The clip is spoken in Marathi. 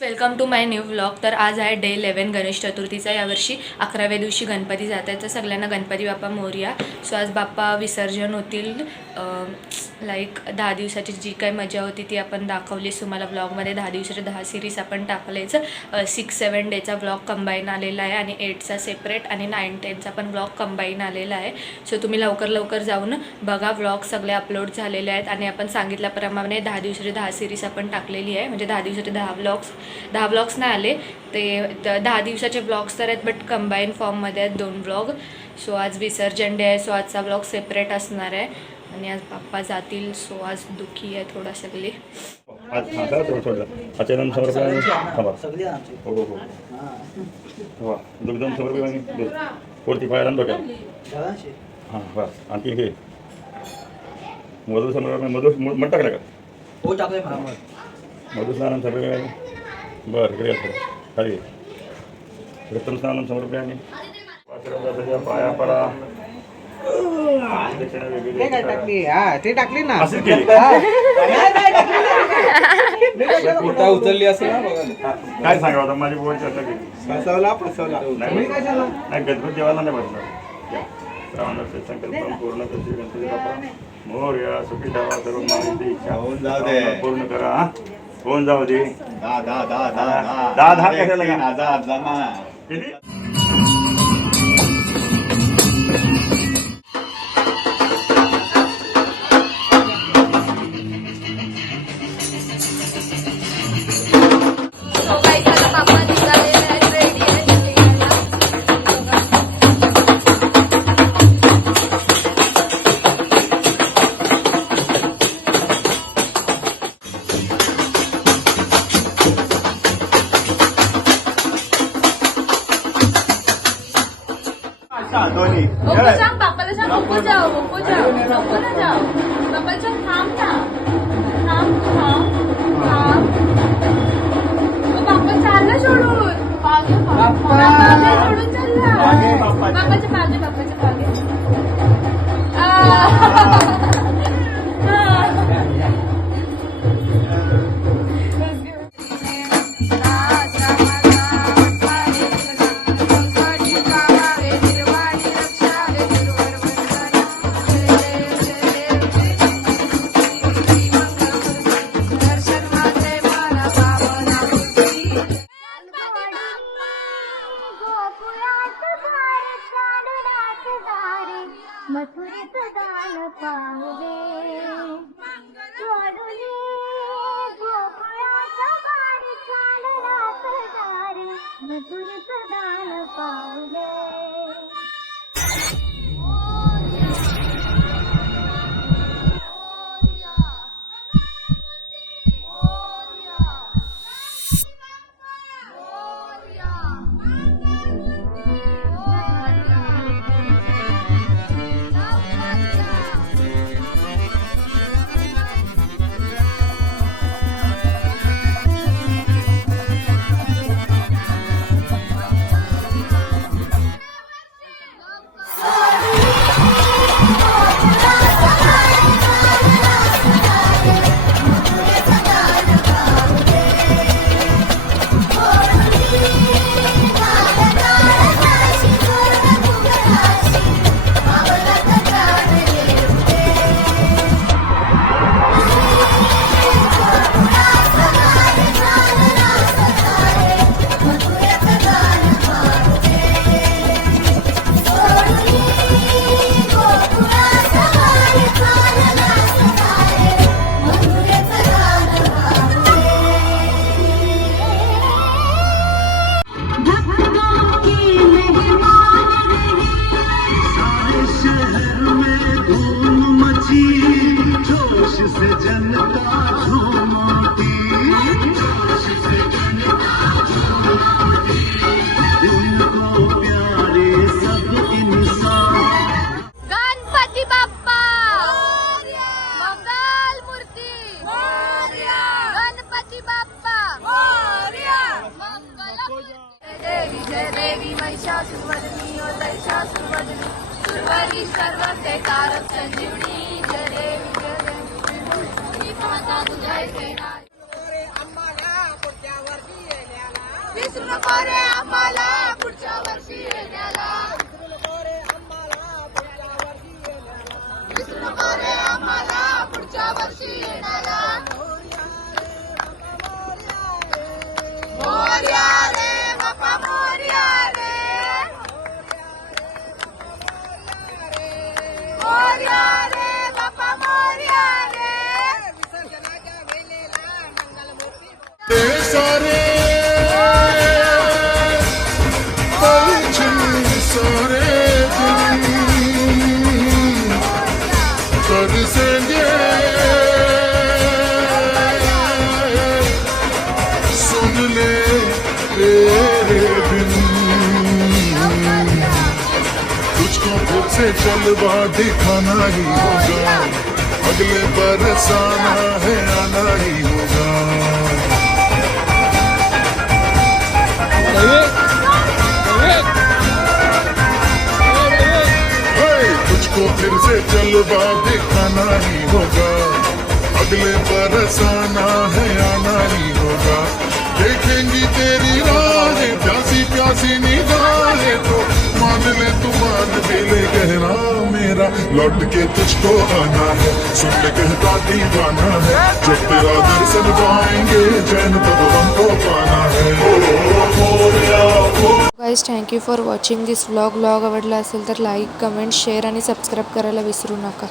Welcome to my new vlog. तर आज आहे डे 11 गणेश चतुर्थीचा. यावर्षी 11व्या दिवशी गणपती जात आहेत. तर सगळ्यांना गणपती बाप्पा मोरया. सो आज बाप्पा विसर्जन होतील. लाईक 10 दिवसाची जी काही मजा होती ती आपण दाखवलीच तुम्हाला व्लॉगमध्ये. 10 दिवसाचे 10 सिरीज आपण टाकलेच. 6-7 डेचा व्लॉग कंबाईन आलेला आहे आणि 8चा सेपरेट आणि 9-10चा पण व्लॉग कंबाईन आलेला आहे. सो तुम्ही लवकर जाऊन बघा. व्लॉग सगळे अपलोड झालेले आहेत आणि आपण सांगितल्याप्रमाणे 10 दिवसाचे 10 सिरीज आपण टाकलेली आहे. म्हणजे 10 दिवसाचे 10 व्लॉग्स नाही आले ते 10 दिवसाचे व्लॉग्स तर आहेत, बट कंबाईन फॉर्ममध्ये आहेत 2 व्लॉग. सो आज विसर्जन डे आहे. सो आजचा व्लॉग सेपरेट असणार आहे आणि आज बाप्पा जातील. सो आज दुःखी आहे थोडा सगळे. आचरण समर्पण हो दुग्धम समर्पण कोणती पायरान बघा हां बस. आणखी हे मधु समर्पण मध टाकलं का? हो टाकले मधुस्नानं समर्पयामि. बरं इकडे असतं खाली रक्तम स्नानं समर्पयामि. पाया पडा. ते टाकली ना असं केली उचलली असेल ना. काय सांगा होता माझी बोल चर्चा केली. फसवला नाही गणपती देवाला नाही बसणार. श्रावणाचे संकल्प पूर्ण करते गणपती बाप्पा मोरया. सुखी ठेवा सर्व मागणी इच्छा पूर्ण करा. होऊन जाऊ दे. दहा कशाला किती? पापाला सांग नको जाओ नको ना जाओ. पापाला सांग थांब ना थांब. बाप्पा चालला सोडून सोडून चालला. बाप्पाच्या मागे मथुरेत दान पाहुदे सोडून गोकुळाचा बार चाललात दारे. मथुरेत दान पाहुदे. की सर्वते तारक संजीवनी जय देवी श्री माता तुझ्या सेना विसरू नको रे आम्हाला पुढच्या वर्षी येण्याला विसरू नको रे आम्हाला पुढच्या वर्षी येण्याला मोरया रे बाप्पा मोरया रे मोरया रे बाप्पा मोरया रे विसर्जनाच्या वेळेला मंगलमूर्ती सारे सारे कर सेंगे सुन ले तेरे बिन तुझको फिर से जलवा दिखाना ही होगा अगले बरस आना है आना ही होगा तुझको फिर से जलवा दिखाना ही होगा अगले बरस आना है आना ही होगा देखेंगी तेरी राहें प्यासी प्यासी निगाहें तो मान ले तू मान भी ले कहना मेरा लौट के तुझको आना है सुन ले कहता दीवाना है जब तेरा दर्शन पाएंगे चैन तब हमको पाना है guys thank you for watching this vlog आवडला असेल तर लाईक कमेंट शेअर आणि सबस्क्राईब करायला विसरू नका.